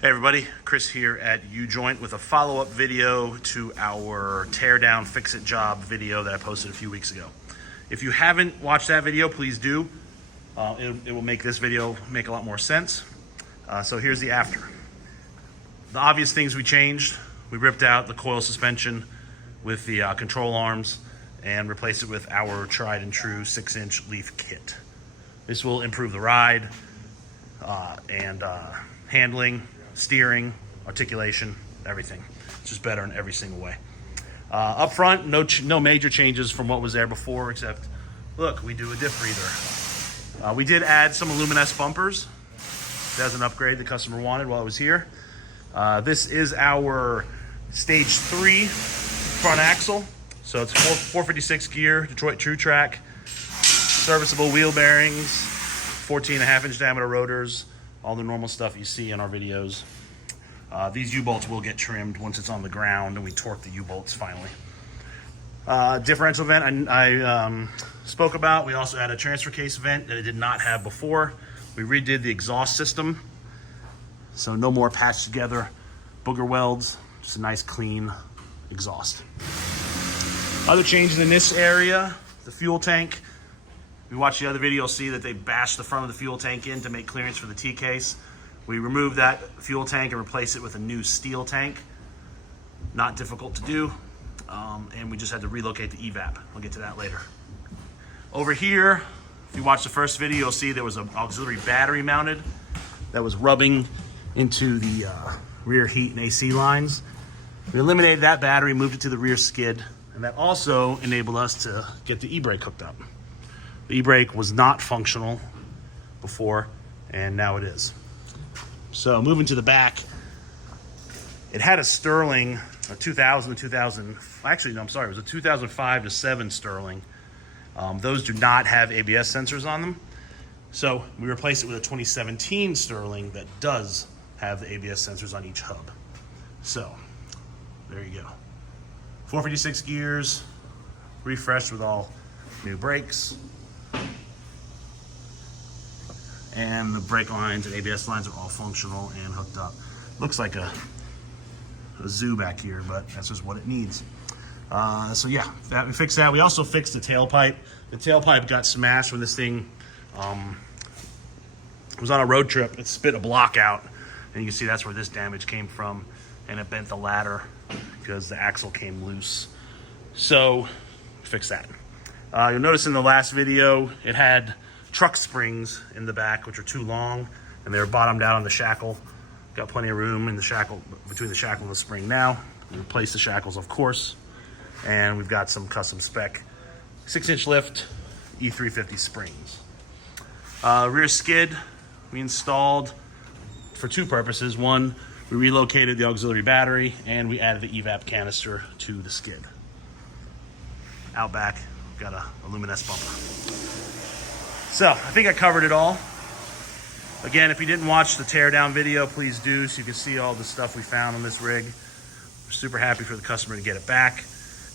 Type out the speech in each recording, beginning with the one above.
Hey everybody, Chris here at U-Joint with a follow-up video to our teardown fix-it job video that I posted a few weeks ago. If you haven't watched that video, please do. It will make this video make a lot more sense. So here's the after. The obvious things we changed: we ripped out the coil suspension with the control arms and replaced it with our tried and true 6-inch leaf kit. This will improve the ride and handling, steering, articulation, everything. It's just better in every single way. Up front, no major changes from what was there before, except, look, we do a diff breather. We did add some luminescent bumpers. That's an upgrade the customer wanted while I was here. This is our stage 3 front axle. So it's 456 gear, Detroit True Track, serviceable wheel bearings, 14.5-inch diameter rotors, all the normal stuff you see in our videos. These U-bolts will get trimmed once it's on the ground and we torque the U-bolts finally. Differential vent I spoke about. We also had a transfer case vent that it did not have before. We redid the exhaust system, so no more patched together booger welds, just a nice clean exhaust. Other changes in this area: the fuel tank. If you watch the other video, you'll see that they bashed the front of the fuel tank in to make clearance for the T-case. We removed that fuel tank and replaced it with a new steel tank. Not difficult to do. And we just had to relocate the evap. I'll get to that later. Over here, if you watch the first video, you'll see there was an auxiliary battery mounted that was rubbing into the rear heat and AC lines. We eliminated that battery, moved it to the rear skid, and that also enabled us to get the e-brake hooked up. The e-brake was not functional before, and now it is. So moving to the back, it had a Sterling, a 2005 to 7 Sterling. Those do not have ABS sensors on them. So we replaced it with a 2017 Sterling that does have the ABS sensors on each hub. So there you go. 456 gears, refreshed with all new brakes. And the brake lines and ABS lines are all functional and hooked up. Looks like a zoo back here, but that's just what it needs. So yeah, we fixed that. We also fixed the tailpipe. The tailpipe got smashed when this thing was on a road trip. It spit a block out, and you can see that's where this damage came from, and it bent the ladder because the axle came loose. So fix that. You'll notice in the last video, it had truck springs in the back, which are too long, and they're bottomed out on the shackle. Got plenty of room in the shackle, between the shackle and the spring now. We replaced the shackles, of course, and we've got some custom spec 6-inch lift E350 springs. Rear skid we installed for 2 purposes. One, we relocated the auxiliary battery, and we added the evap canister to the skid. Out back, we've got a luminescent bumper. So I think I covered it all. Again, if you didn't watch the teardown video, please do, so you can see all the stuff we found on this rig. We're super happy for the customer to get it back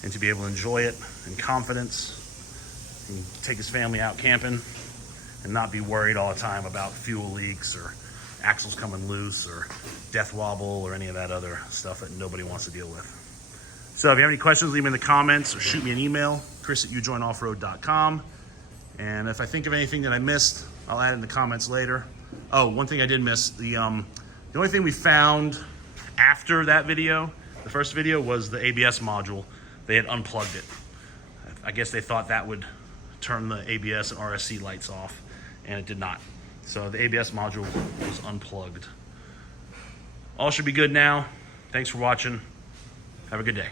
and to be able to enjoy it in confidence and take his family out camping and not be worried all the time about fuel leaks or axles coming loose or death wobble or any of that other stuff that nobody wants to deal with. So if you have any questions, leave them in the comments or shoot me an email, chris@ujointoffroad.com. And if I think of anything that I missed, I'll add it in the comments later. Oh, one thing I did miss, the only thing we found after that video, the first video, was the ABS module. They had unplugged it. I guess they thought that would turn the ABS and RSC lights off, and it did not. So the ABS module was unplugged. All should be good now. Thanks for watching. Have a good day.